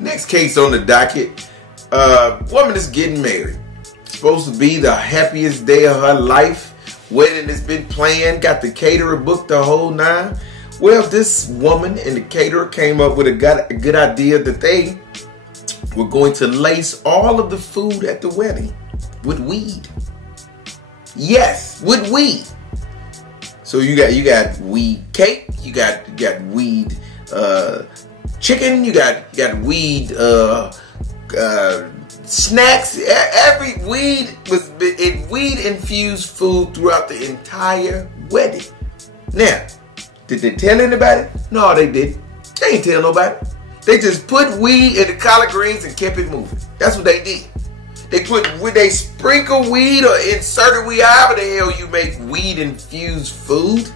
Next case on the docket, woman is getting married. Supposed to be the happiest day of her life. Wedding has been planned, got the caterer booked the whole nine. Well, this woman and the caterer came up with a good idea that they were going to lace all of the food at the wedding with weed. Yes, with weed. So you got weed cake, you got weed chicken, you got weed snacks. Every weed was in weed infused food throughout the entire wedding. Now, did they tell anybody? No, they didn't. They ain't tell nobody. They just put weed in the collard greens and kept it moving. That's what they did. They sprinkle weed or inserted weed, however the hell you make weed infused food.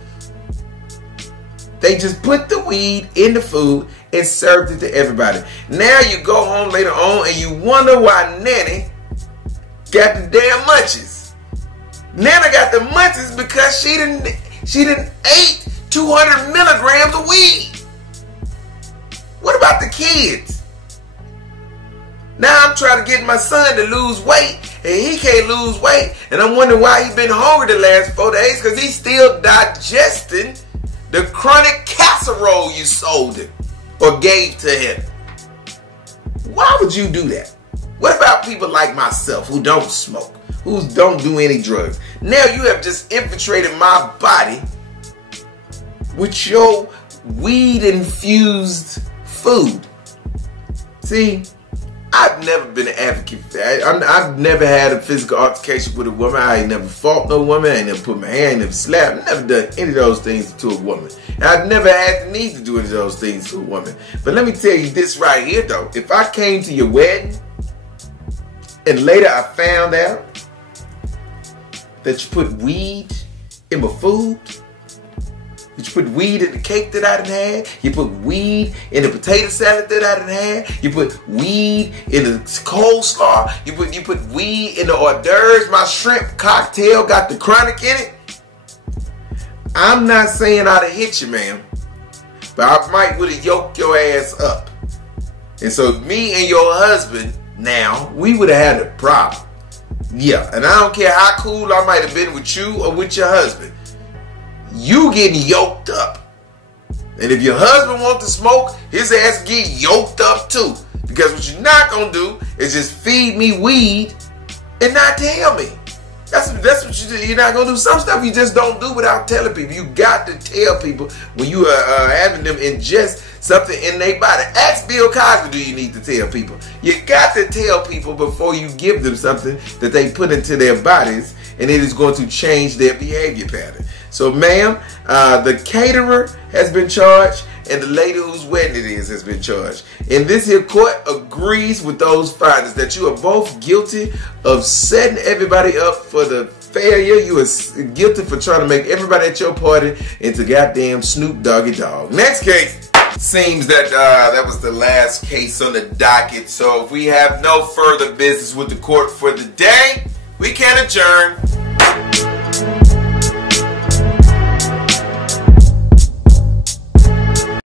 They just put the weed in the food and served it to everybody. Now you go home later on and you wonder why Nanny got the damn munchies. Nana got the munchies because she didn't ate 200 milligrams of weed. What about the kids? Now I'm trying to get my son to lose weight and he can't lose weight. And I'm wondering why he's been hungry the last 4 days, because he's still digesting the chronic casserole you sold him or gave to him. Why would you do that? What about people like myself who don't smoke, who don't do any drugs? Now you have just infiltrated my body with your weed-infused food. See, I've never been an advocate for that. I've never had a physical altercation with a woman. I ain't never fought no woman. I ain't never put my hand, never slapped. Never done any of those things to a woman. And I've never had the need to do any of those things to a woman. But let me tell you this right here, though. If I came to your wedding and later I found out that you put weed in my food, you put weed in the cake that I done had, you put weed in the potato salad that I done had, you put weed in the coleslaw, you put weed in the hors d'oeuvres, my shrimp cocktail got the chronic in it. I'm not saying I'd have hit you, ma'am, but I might would have yoked your ass up. And so me and your husband now, we would have had a problem. Yeah, and I don't care how cool I might have been with you or with your husband. You getting yoked up. And if your husband wants to smoke, his ass get yoked up too. Because what you're not going to do is just feed me weed and not tell me. That's what you do. You're not going to do. Some stuff you just don't do without telling people. You got to tell people when you are having them ingest something in their body. Ask Bill Cosby, do you need to tell people? You got to tell people before you give them something that they put into their bodies, and it is going to change their behavior pattern. So, ma'am, the caterer has been charged, and the lady whose wedding it is has been charged. And this here court agrees with those findings that you are both guilty of setting everybody up for the failure. You are guilty for trying to make everybody at your party into goddamn Snoop Doggy Dogg. Next case. Seems that that was the last case on the docket. So if we have no further business with the court for the day, we can adjourn.